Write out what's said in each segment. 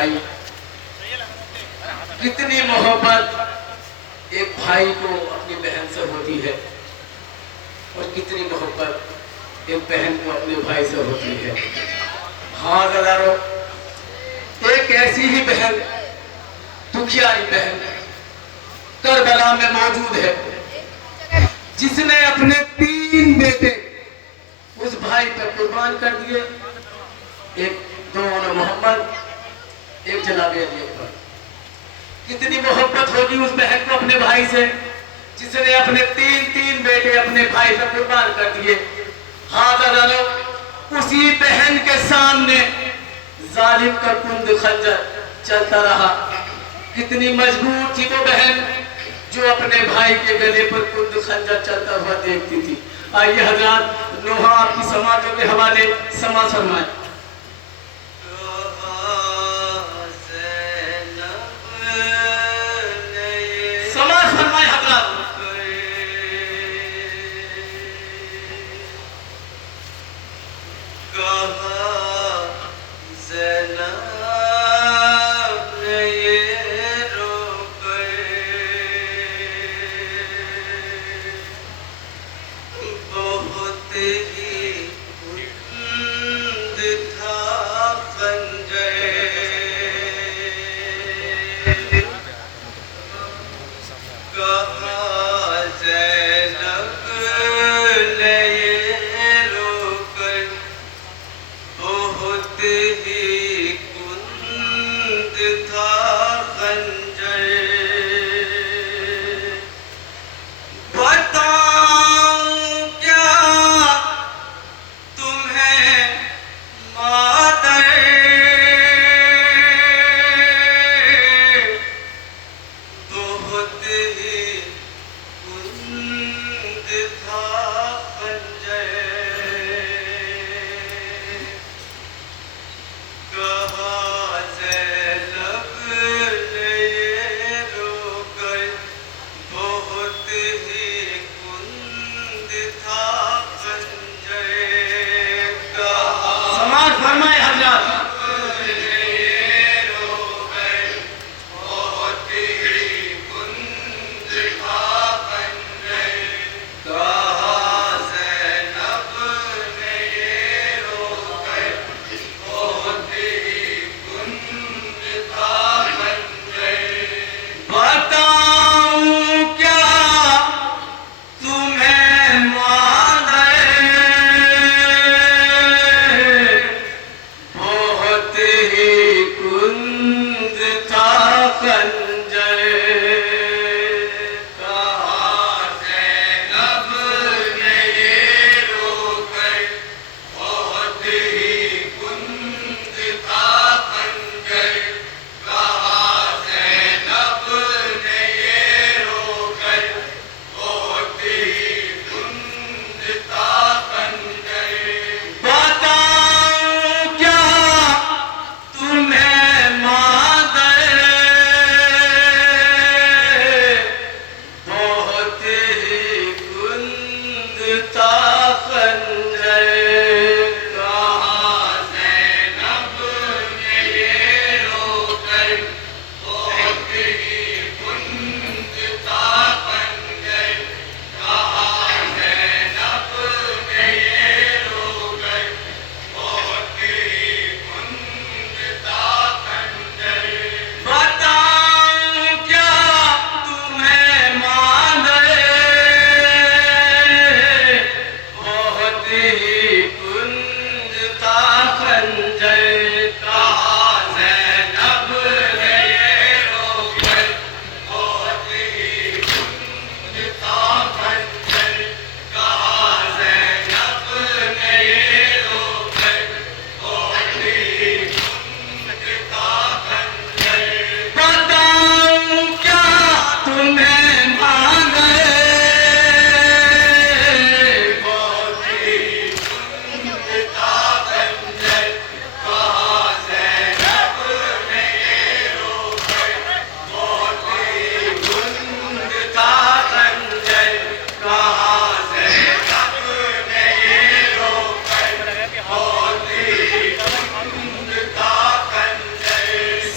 भाई, कितनी मोहब्बत एक भाई को अपनी बहन से होती है और कितनी मोहब्बत एक बहन को अपने भाई से होती है। हाँ गदारों, एक ऐसी ही बहन, दुखियारी बहन करबला में मौजूद है, जिसने अपने 3 बेटे उस भाई पर कुर्बान कर दिए। एक दो मोहम्मद, एक जनाबे अली अकबर। कितनी मोहब्बत होगी उस बहन को अपने भाई से, जिसने अपने 3 बेटे अपने भाई पर कुर्बान कर दिए। हाँ दादा, उसी बहन के सामने जालिम का कुंद खंजर चलता रहा। कितनी मजबूर थी वो बहन जो अपने भाई के गले पर कुंद खंजर चलता हुआ देखती थी। आइए हजरात, नोहा आपकी समातों के हवाले समाज फरमाए। समाज फरमाए हजरात।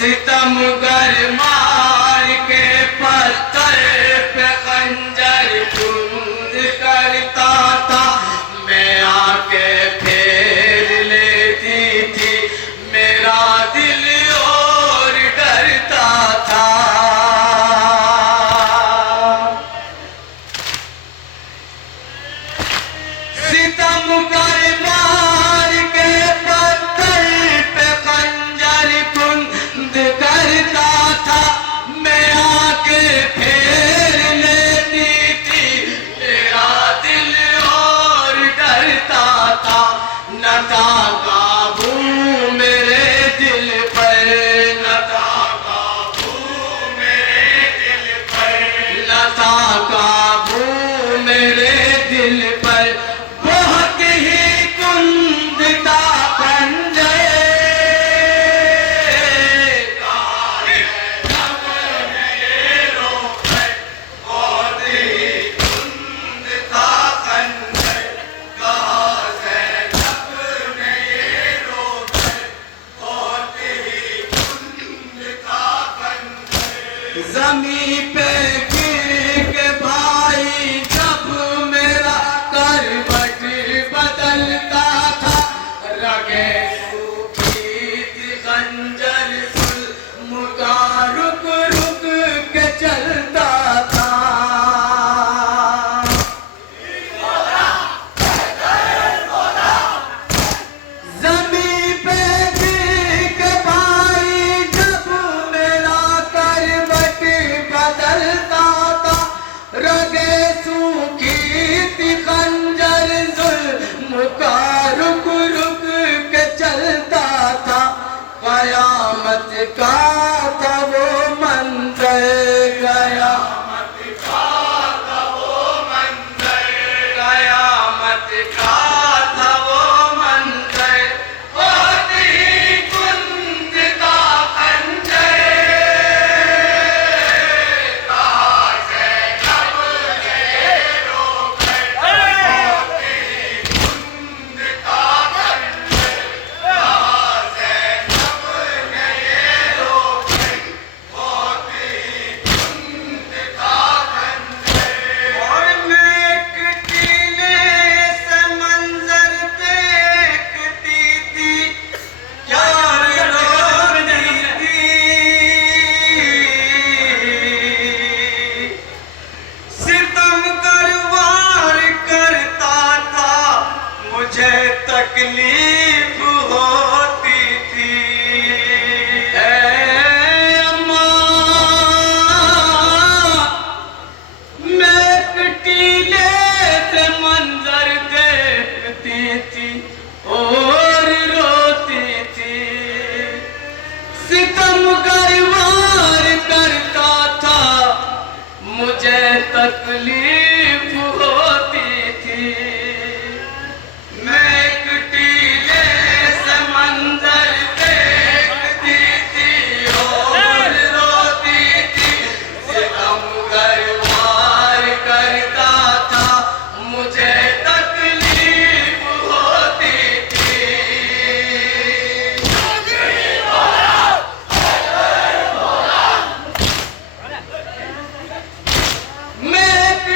सितमगर मार के पत्थर पे खंजर कुंद करता था, मैं आके फेर लेती थी, मेरा दिल और डरता था। सितमगर मार के पत्थर पे खंजर कुंद करता था, मैं आके फेर लेती थी, मेरा दिल और डरता था। न था काबू मेरे दिल पर, न था काबू मेरे दिल पर, न था काबू मेरे दिल पर, बहुत ही कुंद था खंजर। बहुत ही कुंद था खंजर, कहा ज़ैनब ने ये रोकर, बहुत ही कुंद था खंजर। ज़मीं पे गिर के भाई जब मेरा करवट बदलता था, रगे सूखी थी खंजर जुल्म का रुक रुक के चलता था। ज़मीं पे गिर के भाई जब मेरा करवट बदलता था, रगे सूखी थी खंजर जुल्म का रुक रुक के चलता था। कयामत का था वो मंजर, कयामत का था वो मंजर, कयामत का था वो मंजर, बहुत ही कुंद था खंजर। कहा ज़ैनब ने रोकर, बहुत ही कुंद था खंजर, कहा ज़ैनब ने ये रोकर, बहुत ही कुंद था खंजर। और मैं एक टीले से मंजर देखती थी, क्या रोती थी। सितमगर वार करता था, मुझे तकलीफ होती थी। ऐ अम्मा, मैं एक टीले से मंजर देखती थी और रोती थी। सितमगर वार करता था, मुझे तकलीफ होती थी। मैं एक टीले से मंजर देखती थी और रोती थी। सितमगर वार करता था, मुझे तकलीफ होती थी। मैं एक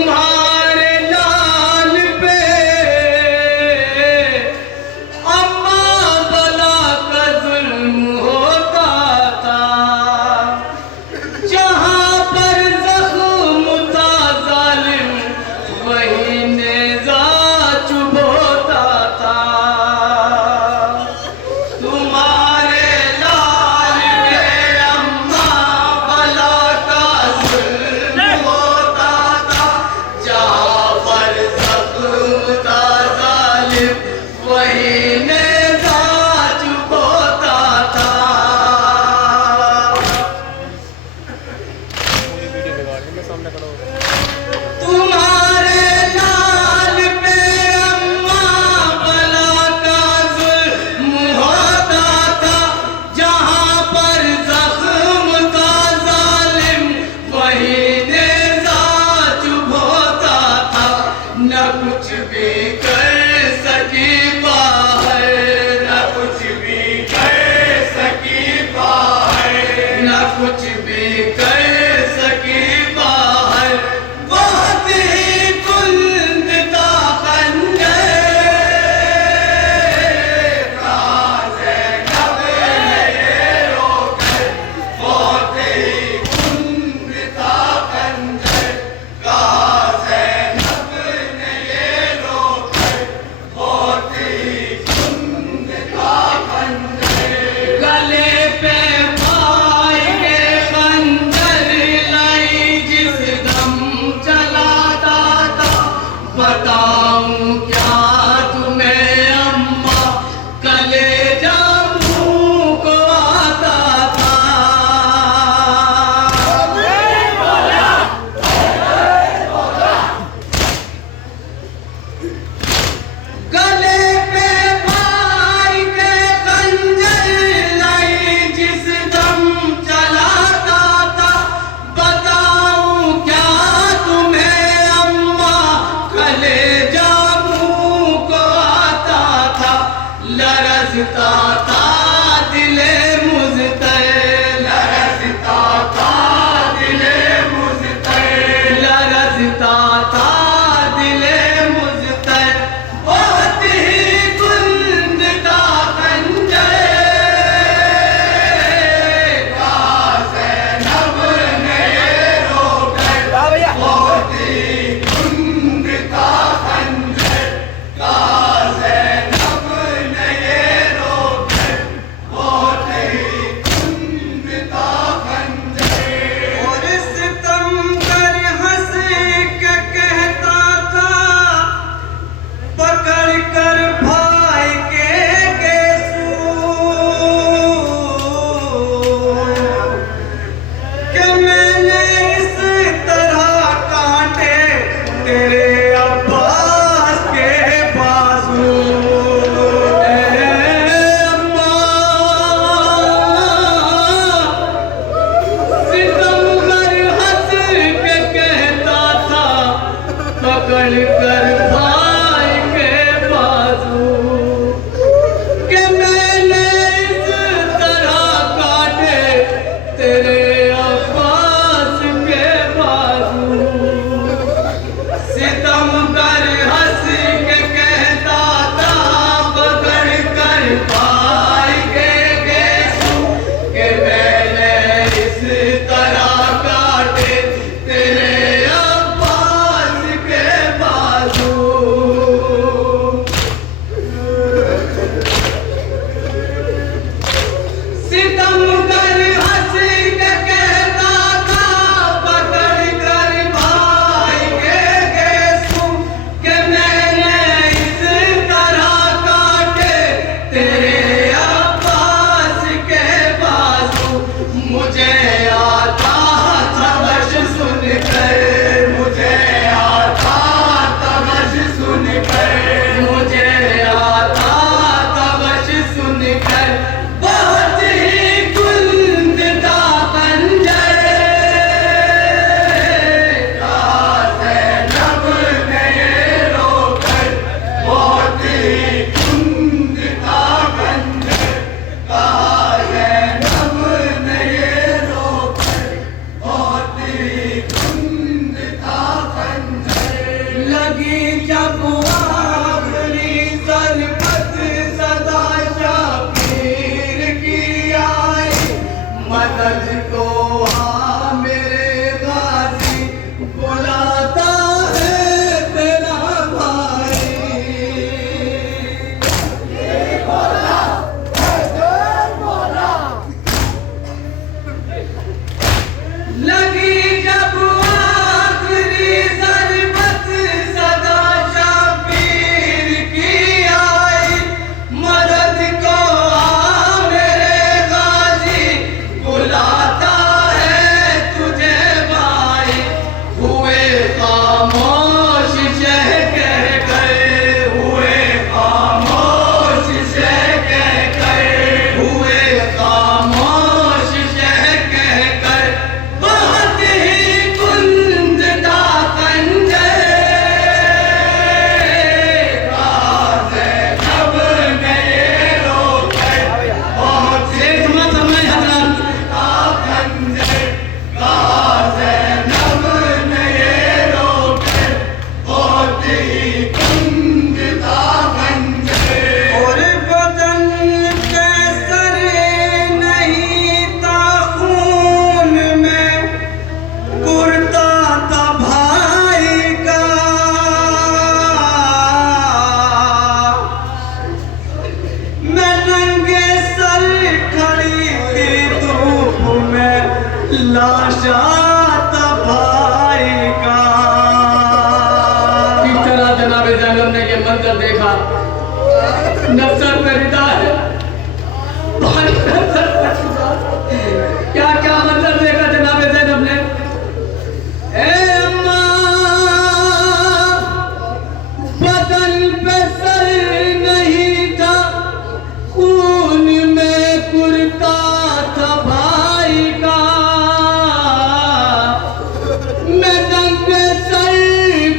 तुम्हारे लाल पे अम्मा बला का जुल्म होता था, जहां पर जख्म था जालिम वही नेज़ा चुभोता था। तुम्हारे लाल पे अम्मा बला का जुल्म होता था, जहां पर जख्म था जालिम वही नेज़ा चुभोता था। तुम्हारे लाल पे अम्मा बला का जुल्म होता था, जहां पर जख्म था जालिम वही नेज़ा चुभोता था। न कुछ भी कर सकी बाहर, न कुछ भी कर सकी बाहर, न कुछ भी कर सकी बाहर, बहुत ही कुंद था खंजर। ज़ैनब ने ये रोकर, बहुत ही कुंद था खंजर। ज़ैनब ने ये रोकर, बहुत ही कुंद था खंजर। गले पे भाई के खंजर लाई जिस दम चलाता था, बताऊं क्या तुम्हें अम्मा कलेजा मुंह को आता था। गले पे भाई के खंजर लाई जिस दम चलाता था, बताऊं क्या तुम्हें अम्मा कलेजा मुंह को आता था। लरज़ता था दिले मुज़तर, लरज़ता था दिले मुज़तर, लरज़ता था दिले मुज़तर, बहुत ही कुंद था खंजर। ज़ैनब ने ये रोकर, बहुत ही कुंद था खंजर। ज़ैनब ने ये रोकर, बहुत ही कुंद था खंजर। और सितमगर हंस के कहता था, पकड़ कर भाई के केसू, कि मैंने इस तरह काटे तेरे अब्बास के बाजू। अम्मा सितमगर हंस के कहता था, पकड़ कर भाई के बाजू, कि मैंने इस तरह काटे तेरे अब्बास के बाजू। सितमगर हंस के कहता था, पकड़ कर भाई के गेसू, कि मैंने इस तरह काटे तेरे अब्बास के बाजू। जब आखिरी ज़रबत सदा शाबीर की आई, मदद को आ मेरे गाजी बुलाता है तेरा भाई। लगी जब आखिरी ज़रबत सदा शाबीर की आई, मदद को आ मेरे गाजी बुलाता है तुझे भाई। हुए खामोश शह कह कर, हुए खामोश शह कह कर, हुए खामोश शह कह कर, बहुत ही कुंद था खंजर। ज़ैनब ने ये रोकर बहुत ही समय हजरत था खंजर। ज़ैनब ने ये रोकर बहुत ही कुंद था खंजर। और बदन के सर नहीं था खून में, कुर्ता था भाई का। मैं नंगे सर खड़ी थी धूप में, लाशा था भाई का। इस तरह जनाब ज़ैनब ने ये मंजर देखा। नफ़्सर पे रिदा है, भारी नफ़्सर पे रिदा। क्या क्या मंजर देखा जनाब ज़ैनब ने। ए अम्मा, बदन पे सर नहीं था, खून में कुर्ता था भाई का। मैं नंगे सर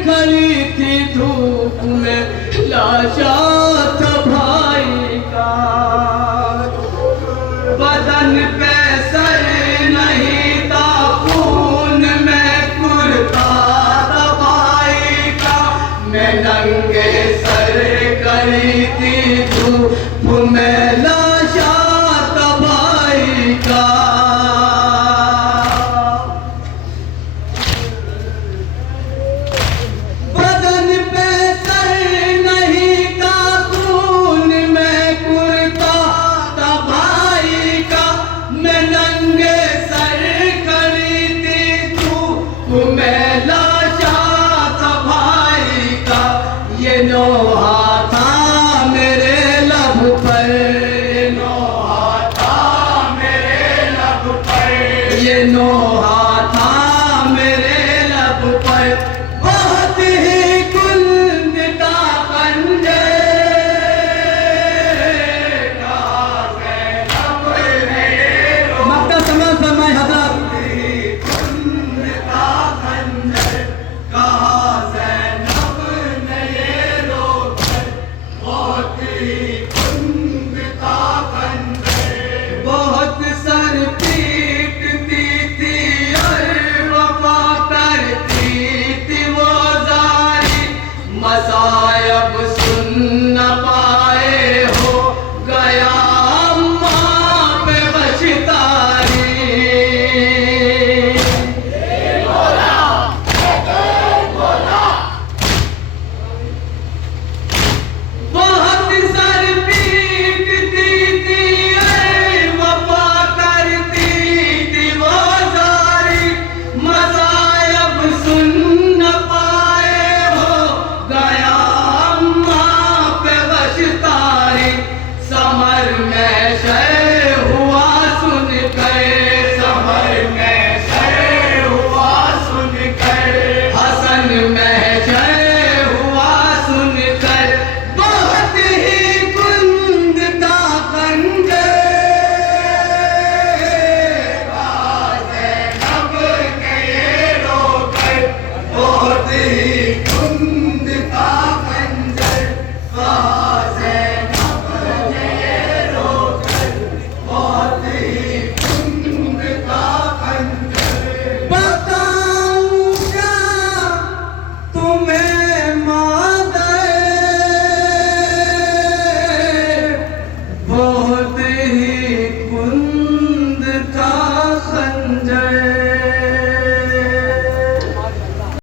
खड़ी थी धूप में, लाशा था भाई का। बदन पे सर नहीं था, खून में कुर्ता था भाई का। मैं नंगे सर खड़ी थी धूप में,